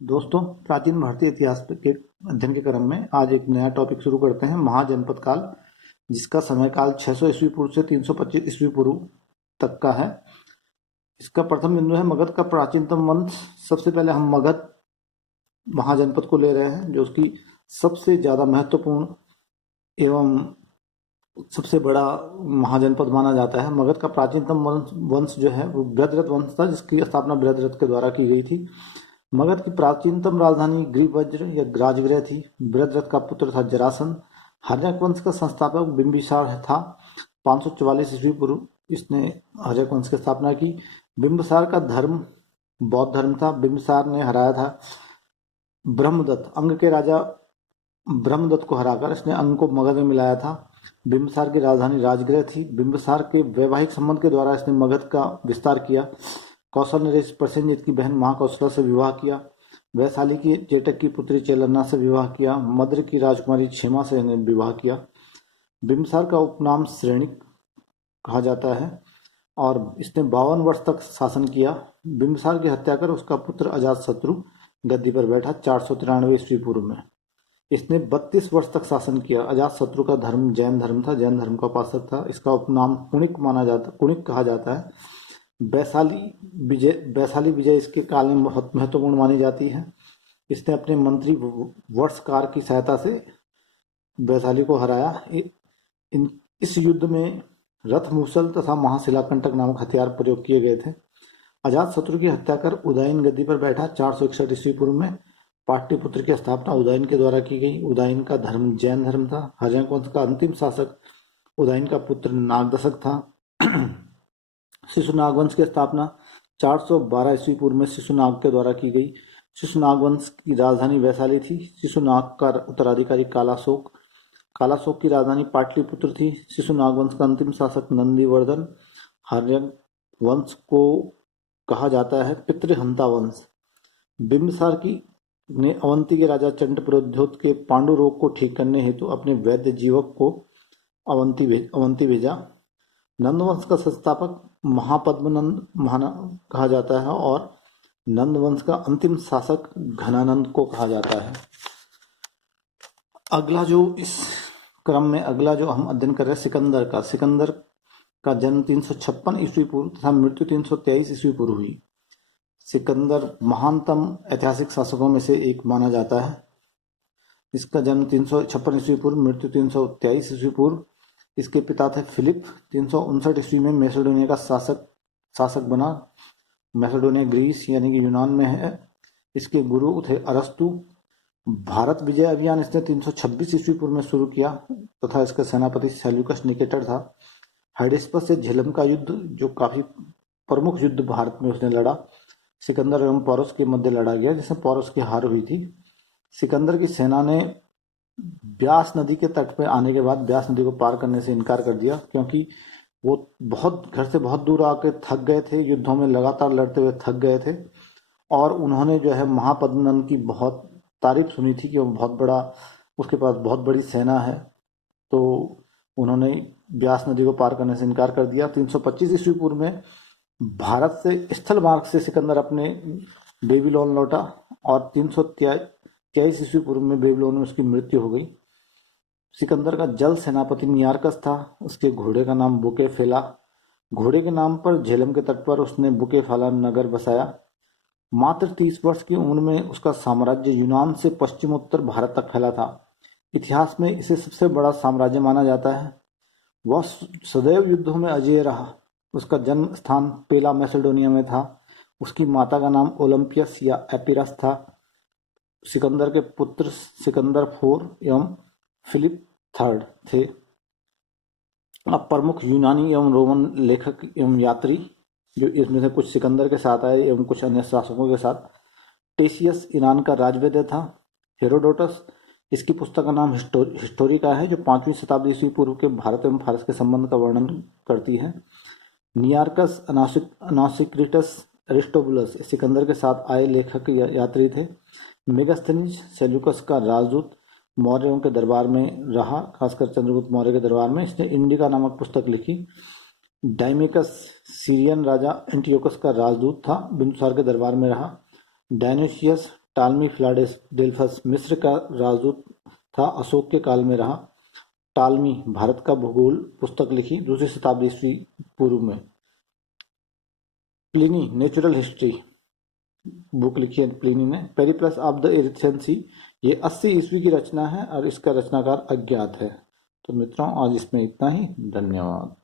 दोस्तों, प्राचीन भारतीय इतिहास के अध्ययन के क्रम में आज एक नया टॉपिक शुरू करते हैं, महाजनपद काल, जिसका समय काल 600 ईस्वी पूर्व से 325 ईस्वी पूर्व तक का है। इसका प्रथम बिंदु है मगध का प्राचीनतम वंश। सबसे पहले हम मगध महाजनपद को ले रहे हैं, जो उसकी सबसे ज्यादा महत्वपूर्ण एवं सबसे बड़ा महाजनपद माना जाता है। मगध का प्राचीनतम वंश जो है वो बृहद्रथ वंश था, जिसकी स्थापना बृहद्रथ के द्वारा की गई थी। मगध की प्राचीनतम राजधानी ग्रीवज्र या ग्राजगृह थी। बृहद्रथ का पुत्र था जरासंध। हर्यक वंश का संस्थापक बिंबिसार था। 544 ईस्वी पूर्व इसने हर्यक वंश की स्थापना की। बिंबिसार का धर्म बौद्ध धर्म था। बिंबिसार ने हराया था ब्रह्मदत्त, अंग के राजा ब्रह्मदत्त को हराकर इसने अंग को मगध में मिलाया था। बिंबिसार की राजधानी राजगृह थी। बिंबिसार के वैवाहिक संबंध के द्वारा इसने मगध का विस्तार किया। कौशल ने प्रसेनजित की बहन महाकौशला से विवाह किया। वैशाली की चेटक की पुत्री चेलन्ना से विवाह किया। मद्र की राजकुमारी क्षेमा से इन्हें विवाह किया। बिंबिसार का उपनाम श्रेणिक कहा जाता है और इसने 52 वर्ष तक शासन किया। बिंबिसार की हत्या कर उसका पुत्र अजातशत्रु गद्दी पर बैठा 493 ईस्वी पूर्व में। इसने 32 वर्ष तक शासन किया। अजातशत्रु का धर्म जैन धर्म था, जैन धर्म का उपासक था। इसका उपनाम कुणिक कहा जाता है। वैशाली विजय इसके काल में बहुत महत्वपूर्ण मानी जाती है। इसने अपने मंत्री वर्षकार की सहायता से वैशाली को हराया। इस युद्ध में रथ मूसल तथा महाशिलाकंटक नामक हथियार प्रयोग किए गए थे। अजातशत्रु की हत्या कर उदयन गद्दी पर बैठा 461 ईस्वी पूर्व में। पाटलिपुत्र की स्थापना उदयन के द्वारा की गई। उदयन का धर्म जैन धर्म था। हर्यक वंश का अंतिम शासक उदयन का पुत्र नागदशक था। शिशुनाग वंश की स्थापना 412 ईस्वी पूर्व में शिशुनाग के द्वारा की गई। शिशुनाग वंश की राजधानी वैशाली थी। शिशुनाग का उत्तराधिकारी कालाशोक की राजधानी पाटलिपुत्र थी। शिशुनाग वंश का अंतिम शासक नंदीवर्धन। हर्यक वंश को कहा जाता है पितृहंता वंश। बिंबिसार की ने अवंती के राजा चंडप्रद्योत के पांडु रोग को ठीक करने हेतु अपने वैद्य जीवक को अवंती भेजा। नंदवंश का संस्थापक महापद्मनंद कहा जाता है और नंदवंश का अंतिम शासक घनानंद को कहा जाता है। अगला जो हम अध्ययन कर रहे हैं सिकंदर का जन्म 356 ईस्वी पूर्व तथा मृत्यु 323 ईस्वी पूर्व हुई। सिकंदर महानतम ऐतिहासिक शासकों में से एक माना जाता है। इसका जन्म 356 ईस्वी पूर्व, मृत्यु 323 ईस्वी पूर्व। इसके पिता थे फिलिप। 359 ईस्वी में मैसेडोनिया का शासक बना। मैसेडोनिया ग्रीस यानी कि यूनान में है। इसके गुरु थे अरस्तु। भारत विजय अभियान इसने 326 ईस्वी पूर्व में शुरू किया तथा इसका सेनापति सेल्यूकस निकेटर था। हाइडेस्पस से झेलम का युद्ध, जो काफी प्रमुख युद्ध भारत में उसने लड़ा, सिकंदर एवं पोरस के मध्य लड़ा गया, जिसमें पोरस की हार हुई थी। सिकंदर की सेना ने ब्यास नदी के तट पर आने के बाद ब्यास नदी को पार करने से इनकार कर दिया, क्योंकि वो घर से बहुत दूर आके थक गए थे, युद्धों में लगातार लड़ते हुए थक गए थे। और उन्होंने जो है महापद्मनंद की बहुत तारीफ सुनी थी कि वो बहुत बड़ा, उसके पास बहुत बड़ी सेना है, तो उन्होंने ब्यास नदी को पार करने से इनकार कर दिया। 325 ईस्वी पूर्व में भारत से स्थल मार्ग से सिकंदर अपने बेबीलोन लौटा और 323 ईस्वी पूर्व में बेबीलोन में उसकी मृत्यु हो गई। सिकंदर का जल सेनापति नियारकस था। उसके घोड़े का नाम बुकेफेला। घोड़े के नाम पर झेलम के तट पर उसने बुकेफाला नगर बसाया। मात्र 30 वर्ष की उम्र में उसका साम्राज्य यूनान से पश्चिमोत्तर भारत तक फैला था। इतिहास में इसे सबसे बड़ा साम्राज्य माना जाता है। वह सदैव युद्धों में अजेय रहा। उसका जन्म स्थान पेला मैसेडोनिया में था। उसकी माता का नाम ओलंपियस या एपिरस था। सिकंदर के पुत्र सिकंदर IV एवं फिलिप III थे। अब प्रमुख यूनानी एवं रोमन लेखक एवं यात्री, जो इसमें से कुछ सिकंदर के साथ आए एवं कुछ अन्य शासकों के साथ। टेसियस ईरान का राजवैद्य था। हेरोडोटस, इसकी पुस्तक का नाम हिस्टोरिका है, जो 5वीं शताब्दी ईस्वी पूर्व के भारत एवं फारस के संबंध का वर्णन करती है। नियारकस, अनासिक्रिटस, अरिस्टोबुलस सिकंदर के साथ आए लेखक यात्री थे। मेगास्थनीज सेल्यूकस का राजदूत मौर्यों के दरबार में रहा, खासकर चंद्रगुप्त मौर्य के दरबार में। इसने इंडिका नामक पुस्तक लिखी। डायमेकस सीरियन राजा एंटियोकस का राजदूत था, बिंदुसार के दरबार में रहा। डायनोसियस टालमी फिलाडेल्फस मिस्र का राजदूत था, अशोक के काल में रहा। टालमी भारत का भूगोल पुस्तक लिखी 2री शताब्दी ईस्वी पूर्व में। प्लिनी नेचुरल हिस्ट्री बुक लिखी है प्लिनी ने। पेरिप्लस ऑफ द एरिथ्रियन सी, ये 80 ईस्वी की रचना है और इसका रचनाकार अज्ञात है। तो मित्रों आज इसमें इतना ही, धन्यवाद।